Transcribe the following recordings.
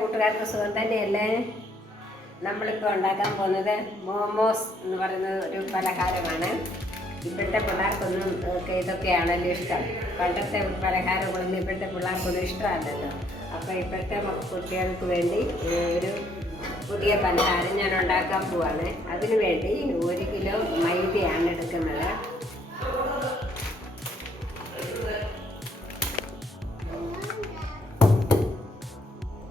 കൂട്ടുകാർക്ക് സുഖം തന്നെയല്ലേ? നമ്മളിപ്പോൾ ഉണ്ടാക്കാൻ പോകുന്നത് മോമോസ് എന്ന് പറയുന്നത് ഒരു പലഹാരമാണ്. ഇപ്പോഴത്തെ പിള്ളേർക്കൊന്നും ഇതൊക്കെയാണല്ലോ ഇഷ്ടം. പണ്ടത്തെ പലഹാരങ്ങളൊന്നും ഇപ്പോഴത്തെ പിള്ളേർക്കൊന്നും ഇഷ്ടമല്ലല്ലോ. അപ്പോൾ ഇപ്പോഴത്തെ കുട്ടികൾക്ക് വേണ്ടി ഒരു പുതിയ പലഹാരം ഞാൻ ഉണ്ടാക്കാൻ പോവാണ്. അതിനു വേണ്ടി 1 കിലോ മൈദയാണ് എടുക്കുന്നത്.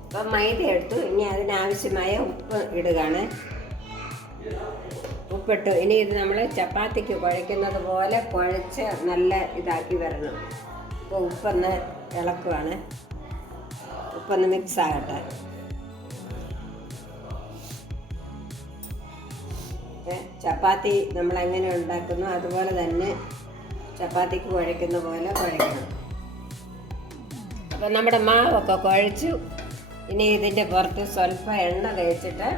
അപ്പം മൈദ എടുത്തു. ഇനി അതിനാവശ്യമായ ഉപ്പ് ഇടുകയാണ്. ഉപ്പിട്ടു. ഇനി ഇത് നമ്മൾ ചപ്പാത്തിക്ക് കുഴയ്ക്കുന്നത് പോലെ കുഴച്ച് നല്ല ഇതാക്കി വരണം. അപ്പോൾ ഉപ്പൊന്ന് ഇളക്കുവാണ്. ഉപ്പൊന്ന് മിക്സ് ആകട്ടെ. ചപ്പാത്തി നമ്മൾ എങ്ങനെ ഉണ്ടാക്കുന്നു അതുപോലെ തന്നെ ചപ്പാത്തിക്ക് കുഴയ്ക്കുന്ന പോലെ കുഴയ്ക്കണം. അപ്പം നമ്മുടെ മാവൊക്കെ കുഴച്ചു. ഇനി ഇതിൻ്റെ പുറത്ത് സ്വല്പം എണ്ണ തേച്ചിട്ട്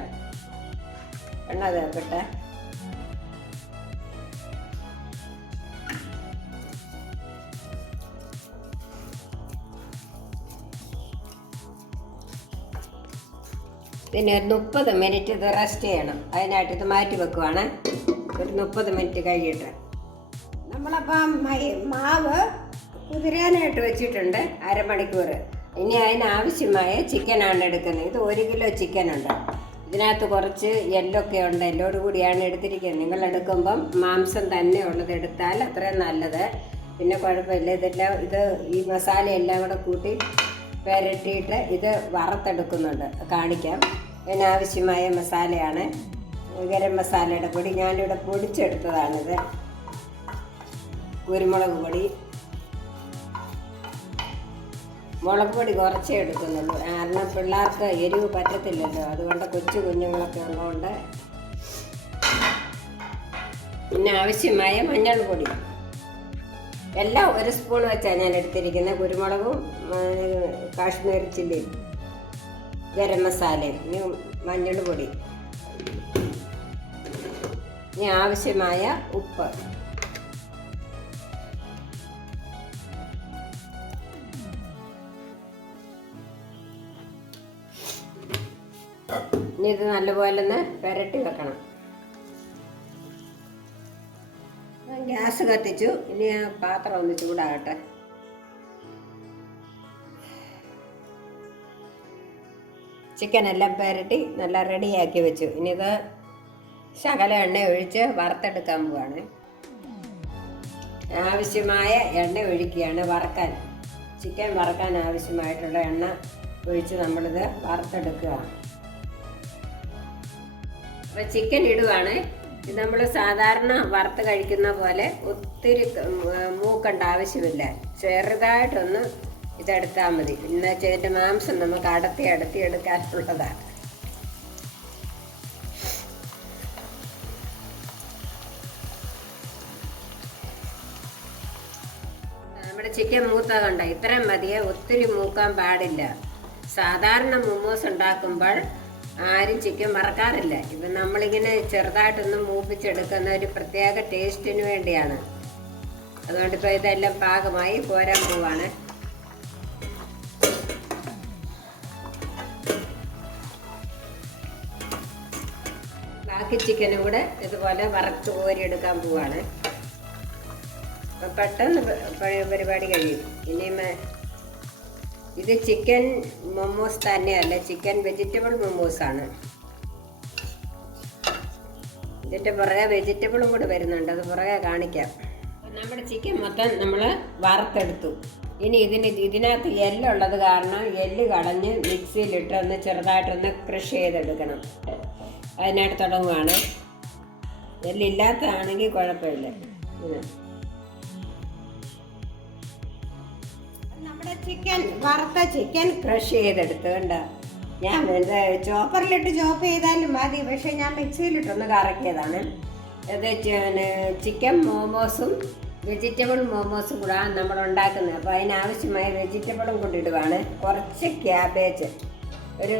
എണ്ണ തേക്കട്ടെ. പിന്നെ ഒരു 30 മിനിറ്റ് ഇത് റെസ്റ്റ് ചെയ്യണം. അതിനായിട്ട് ഇത് മാറ്റി വെക്കുവാണ്. ഒരു 30 മിനിറ്റ് കഴിഞ്ഞിട്ട് നമ്മളപ്പം മാവ് കുതിരാനായിട്ട് വെച്ചിട്ടുണ്ട് അരമണിക്കൂർ. ഇനി അതിനാവശ്യമായ ചിക്കനാണ് എടുക്കുന്നത്. ഇത് 1 കിലോ ചിക്കനുണ്ട്. ഇതിനകത്ത് കുറച്ച് എല്ലൊക്കെ ഉണ്ട്. എല്ലോട് കൂടിയാണ് എടുത്തിരിക്കുന്നത്. നിങ്ങൾ എടുക്കുമ്പം മാംസം തന്നെ ഉള്ളത് എടുത്താൽ അത്രയും നല്ലത്. പിന്നെ കുഴപ്പമില്ല. ഇത് ഈ മസാലയെല്ലാം കൂടെ കൂട്ടി പുരട്ടിയിട്ട് ഇത് വറുത്തെടുക്കുന്നുണ്ട്. കാണിക്കാം. ഇതിനാവശ്യമായ മസാലയാണ് ഗരം മസാലയുടെ പൊടി. ഞാനിവിടെ പൊടിച്ചെടുത്തതാണിത്. കുരുമുളക് പൊടി, മുളക് പൊടി കുറച്ചേ എടുക്കുന്നുള്ളൂ. കാരണം പിള്ളേർക്ക് എരിവ് പറ്റത്തില്ലല്ലോ. അതുകൊണ്ട് കൊച്ചു കുഞ്ഞുങ്ങളൊക്കെ ഉള്ളതുകൊണ്ട്. പിന്നെ ആവശ്യമായ മഞ്ഞൾപ്പൊടി എല്ലാം 1 സ്പൂൺ വെച്ചാണ് ഞാൻ എടുത്തിരിക്കുന്നത്. കുരുമുളകും കാശ്മീരി ചില്ലിയും ഗരം മസാലയും ഇനി മഞ്ഞൾ പൊടി. ഇനി ആവശ്യമായ ഉപ്പ്. ഇനി ഇത് നല്ലപോലെ ഒന്ന് പുരട്ടി വെക്കണം. ഗ്യാസ് കത്തിച്ചു. ഇനി ആ പാത്രം ഒന്ന് ചൂടാകട്ടെ. ചിക്കനെല്ലാം പുരട്ടി നല്ല റെഡിയാക്കി വെച്ചു. ഇനി ഇത് ശകല എണ്ണ ഒഴിച്ച് വറുത്തെടുക്കാൻ പോവാണ്. ആവശ്യമായ എണ്ണ ഒഴിക്കുകയാണ് വറക്കാൻ. ചിക്കൻ വറക്കാൻ ആവശ്യമായിട്ടുള്ള എണ്ണ ഒഴിച്ച് നമ്മളിത് വറുത്തെടുക്കുക. അപ്പോൾ ചിക്കൻ ഇടുവാണ്. ഇത് നമ്മൾ സാധാരണ വറുത്ത് കഴിക്കുന്ന പോലെ ഒത്തിരി മൂക്കേണ്ട ആവശ്യമില്ല. ചെറുതായിട്ടൊന്ന് ഇതെടുത്താൽ മതി. എന്ന് വെച്ചാൽ ഇതിൻ്റെ മാംസം നമുക്ക് അടത്തി എടുക്കാനുള്ളതാണ്. നമ്മുടെ ചിക്കൻ മൂത്തതുണ്ട്. ഇത്രയും മതിയെ, ഒത്തിരി മൂക്കാൻ പാടില്ല. സാധാരണ മോമോസ് ഉണ്ടാക്കുമ്പോൾ ആരും ചിക്കൻ വറക്കാറില്ല. ഇത് നമ്മളിങ്ങനെ ചെറുതായിട്ടൊന്ന് മൂപ്പിച്ചെടുക്കുന്ന ഒരു പ്രത്യേക ടേസ്റ്റിന് വേണ്ടിയാണ്. അതുകൊണ്ടിപ്പോൾ ഇതെല്ലാം പാകമായി പോരാൻ പോവാണ്. ബാക്കി ചിക്കനും കൂടെ ഇതുപോലെ വറുത്ത് കോരിയെടുക്കാൻ പോവാണ്. അപ്പം പെട്ടെന്ന് പരിപാടി കഴിയും. ഇനിയും ഇത് ചിക്കൻ മോമോസ് തന്നെയല്ല, ചിക്കൻ വെജിറ്റബിൾ മോമോസാണ്. ഇതിൻ്റെ പുറകെ വെജിറ്റബിളും കൂടെ വരുന്നുണ്ട്. അത് പുറകെ കാണിക്കാം. നമ്മുടെ ചിക്കൻ മൊത്തം നമ്മൾ വറുത്തെടുത്തു. ഇനി ഇതിനകത്ത് എല്ലുള്ളത് കാരണം എല്ല് കളഞ്ഞ് മിക്സിയിലിട്ട് ഒന്ന് ചെറുതായിട്ടൊന്ന് ക്രഷ് ചെയ്തെടുക്കണം. അതിനായിട്ട് തുടങ്ങുകയാണ്. എല്ലില്ലാത്തതാണെങ്കിൽ കുഴപ്പമില്ല. നമ്മുടെ ചിക്കൻ വറുത്ത ചിക്കൻ ക്രഷ് ചെയ്തെടുത്ത് കണ്ടോ. ഞാൻ ചോപ്പറിലിട്ട് ചോപ്പ് ചെയ്താലും മതി. പക്ഷേ ഞാൻ മിക്സിയിലിട്ടൊന്ന് കറക്കിയതാണ്. അത് ചിക്കൻ മോമോസും വെജിറ്റബിൾ മോമോസും കൂടാണ് നമ്മൾ ഉണ്ടാക്കുന്നത്. അപ്പോൾ അതിനാവശ്യമായ വെജിറ്റബിളും കൂടി ഇടുകയാണ്. കുറച്ച് ക്യാബേജ്, ഒരു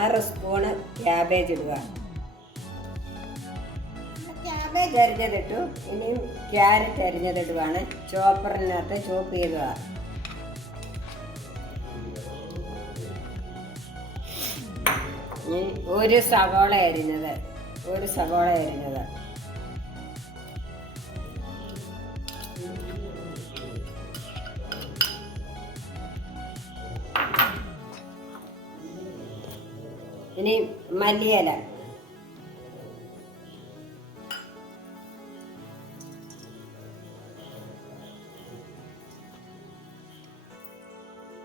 6 സ്പൂണ് ക്യാബേജ് ഇടുക. ക്യാബേജ് അരിഞ്ഞതിട്ടു. ഇനിയും ക്യാരറ്റ് അരിഞ്ഞതിടുകയാണ്. ചോപ്പറിനകത്ത് ചോപ്പ് ചെയ്യുക. ഒരു സവോള അരിഞ്ഞത് ഇനി മല്ലിയില,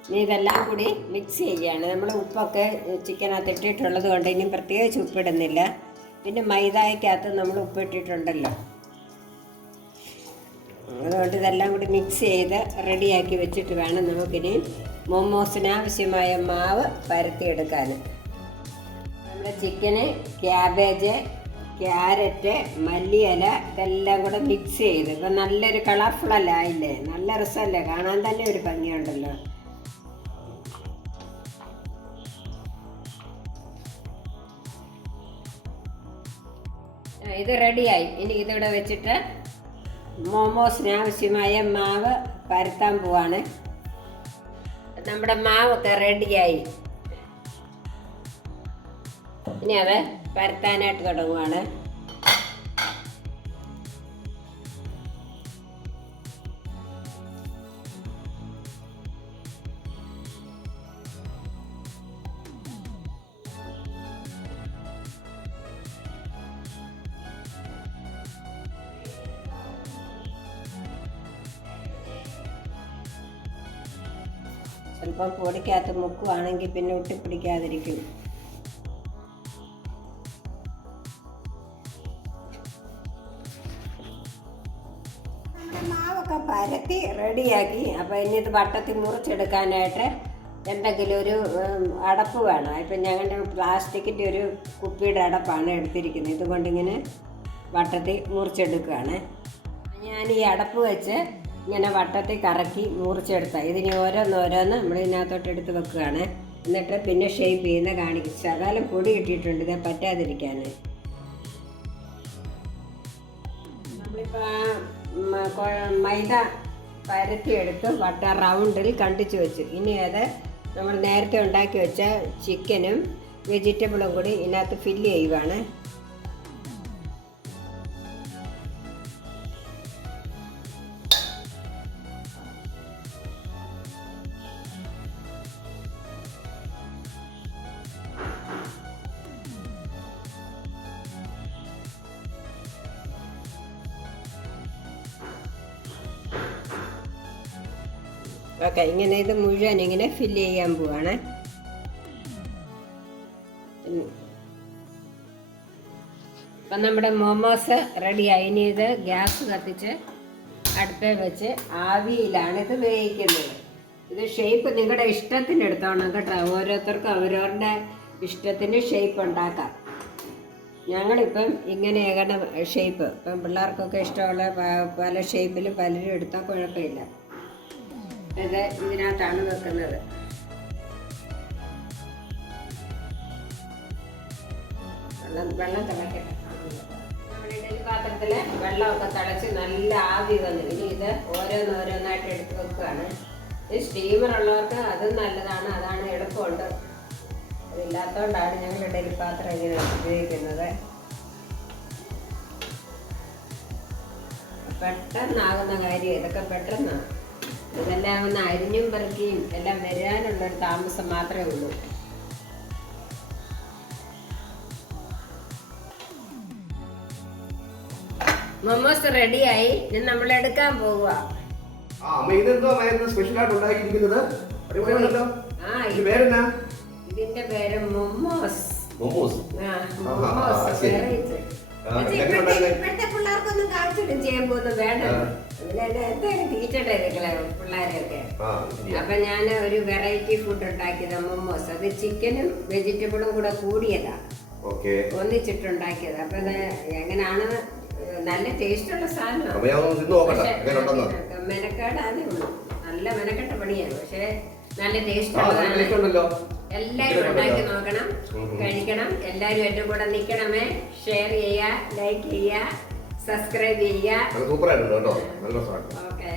ഇനി ഇതെല്ലാം കൂടി മിക്സ് ചെയ്യുകയാണ്. നമ്മൾ ഉപ്പൊക്കെ ചിക്കനകത്ത് ഇട്ടിട്ടുള്ളത് കൊണ്ട് ഇനി പ്രത്യേകിച്ച് ഉപ്പിടുന്നില്ല. പിന്നെ മൈദയ്ക്കകത്ത് നമ്മൾ ഉപ്പിട്ടിട്ടുണ്ടല്ലോ, അതുകൊണ്ട് ഇതെല്ലാം കൂടി മിക്സ് ചെയ്ത് റെഡിയാക്കി വെച്ചിട്ട് വേണം നമുക്കിനി മൊമോസിന് ആവശ്യമായ മാവ് പരത്തിയെടുക്കാൻ. നമ്മുടെ ചിക്കന്, ക്യാബേജ്, ക്യാരറ്റ്, മല്ലിയില ഇതെല്ലാം കൂടെ മിക്സ് ചെയ്ത് ഇപ്പം നല്ലൊരു കളർഫുള്ളല്ല ആയില്ലേ? നല്ല രസമല്ലേ? കാണാൻ തന്നെ ഒരു ഭംഗിയുണ്ടല്ലോ. ഇത് റെഡിയായി. ഇനി ഇതിവിടെ വെച്ചിട്ട് മോമോസിന് ആവശ്യമായ മാവ് പരത്താൻ പോവാണ്. നമ്മുടെ മാവൊക്കെ റെഡിയായി. ഇനി അത് പരത്താനായിട്ട് തുടങ്ങുവാണ്. ചിലപ്പോൾ പൊടിക്കകത്ത് മുക്കുവാണെങ്കിൽ പിന്നെ ഒട്ടിപ്പിടിക്കാതിരിക്കും. മാവൊക്കെ പരത്തി റെഡിയാക്കി. അപ്പോൾ ഇനി ഇത് വട്ടത്തിൽ മുറിച്ചെടുക്കാനായിട്ട് എന്തെങ്കിലും ഒരു അടപ്പ് വേണം. ഇപ്പം ഞങ്ങളുടെ പ്ലാസ്റ്റിക്കിൻ്റെ ഒരു കുപ്പിയുടെ അടപ്പാണ് എടുത്തിരിക്കുന്നത്. ഇതുകൊണ്ടിങ്ങനെ വട്ടത്തിൽ മുറിച്ചെടുക്കുകയാണ്. ഞാൻ ഈ അടപ്പ് വെച്ച് ഇങ്ങനെ വട്ടത്തിൽ കറക്കി മുറിച്ചെടുത്ത ഇതിന് ഓരോന്നോരോന്ന് നമ്മൾ ഇതിനകത്തോട്ട് എടുത്ത് വെക്കുകയാണ്. എന്നിട്ട് പിന്നെ ഷേപ്പ് ചെയ്യുന്ന കാണിക്കും. ശകലം പൊടി ഇട്ടിട്ടുണ്ട് ഇത് പറ്റാതിരിക്കാൻ. നമ്മളിപ്പോൾ മൈദ പരത്തിയെടുത്ത് വട്ട റൗണ്ടിൽ കണ്ടിച്ച് വെച്ചു. ഇനി അത് നമ്മൾ നേരത്തെ ഉണ്ടാക്കി വെച്ച ചിക്കനും വെജിറ്റബിളും കൂടി ഇതിനകത്ത് ഫില്ല് ചെയ്യുവാണ്. ഓക്കെ, ഇങ്ങനെ ഇത് മുഴുവൻ ഇങ്ങനെ ഫില്ല് ചെയ്യാൻ പോവാണ്. അപ്പം നമ്മുടെ മോമോസ് റെഡിയായി. ഇനി ഇത് ഗ്യാസ് കത്തിച്ച് അടുപ്പേ വെച്ച് ആവിയിലാണ് ഇത് വേവിക്കുന്നത്. ഇത് ഷേപ്പ് നിങ്ങളുടെ ഇഷ്ടത്തിന് എടുത്തോണം കേട്ടോ. ഓരോരുത്തർക്കും അവരവരുടെ ഇഷ്ടത്തിന് ഷേപ്പ് ഉണ്ടാക്കാം. ഞങ്ങളിപ്പം ഇങ്ങനെയാണ് ഷേപ്പ്. ഇപ്പം പിള്ളേർക്കൊക്കെ ഇഷ്ടമുള്ള പല ഷേപ്പിലും പലരും എടുത്താൽ കുഴപ്പമില്ല. ഇത് ഇതിനകത്താണ് വെക്കുന്നത്. വെള്ളം തിളക്കട്ടെ. നമ്മുടെ ഇഡലി പാത്രത്തിൽ വെള്ളമൊക്കെ തിളച്ച് നല്ല ആവി വന്നു. ഇനി ഇത് ഓരോന്നോരോന്നായിട്ട് എടുത്ത് വെക്കുകയാണ്. ഇത് സ്റ്റീമർ ഉള്ളവർക്ക് അതും നല്ലതാണ്, അതാണ് എളുപ്പമുണ്ട്. അതില്ലാത്തതുകൊണ്ടാണ് ഞങ്ങൾ ഇഡലി പാത്രം ഇങ്ങനെ ഉപയോഗിക്കുന്നത്. പെട്ടെന്നാകുന്ന കാര്യം ഇതൊക്കെ പെട്ടെന്നാണ്. ഇതെല്ലാം ഒന്ന് അരിഞ്ഞും പെറുക്കിയും എല്ലാം വരാനുള്ളൊരു താമസം മാത്രമേ ഉള്ളൂ. മൊമോസ് റെഡിയായി. ഇനി നമ്മൾ എടുക്കാൻ പോവുക. ഇതിന്റെ പേര് മൊമോസ്. ഇപ്പോഴത്തെ പിള്ളേർക്കൊന്നും കാണിച്ചിട്ടും ചെയ്യാൻ പോകുന്നത് വേണ്ട. എന്തായാലും തീറ്റട്ടെ പിള്ളേരെയൊക്കെ. അപ്പൊ ഞാൻ ഒരു വെറൈറ്റി ഫുഡ് ഉണ്ടാക്കിയത് മൊമോസ്. അത് ചിക്കനും വെജിറ്റബിളും കൂടെ കൂടിയതാ, ഒന്നിച്ചിട്ടുണ്ടാക്കിയത്. അപ്പൊ ഇത് എങ്ങനെയാണ്? നല്ല ടേസ്റ്റുള്ള സാധനമാണ്. മെനക്കേടാനേ ഉള്ളൂ. നല്ല മെനക്കെട്ട പണിയാണ്, പക്ഷെ നല്ല ടേസ്റ്റ് ഉള്ളതാണ്. എല്ലാവരും ഉണ്ടാക്കി നോക്കണം, കഴിക്കണം. എല്ലാവരും എൻ്റെ കൂടെ നിൽക്കണമേ. ഷെയർ ചെയ്യുക, ലൈക്ക് ചെയ്യുക, സബ്സ്ക്രൈബ് ചെയ്യുക. ഓക്കെ.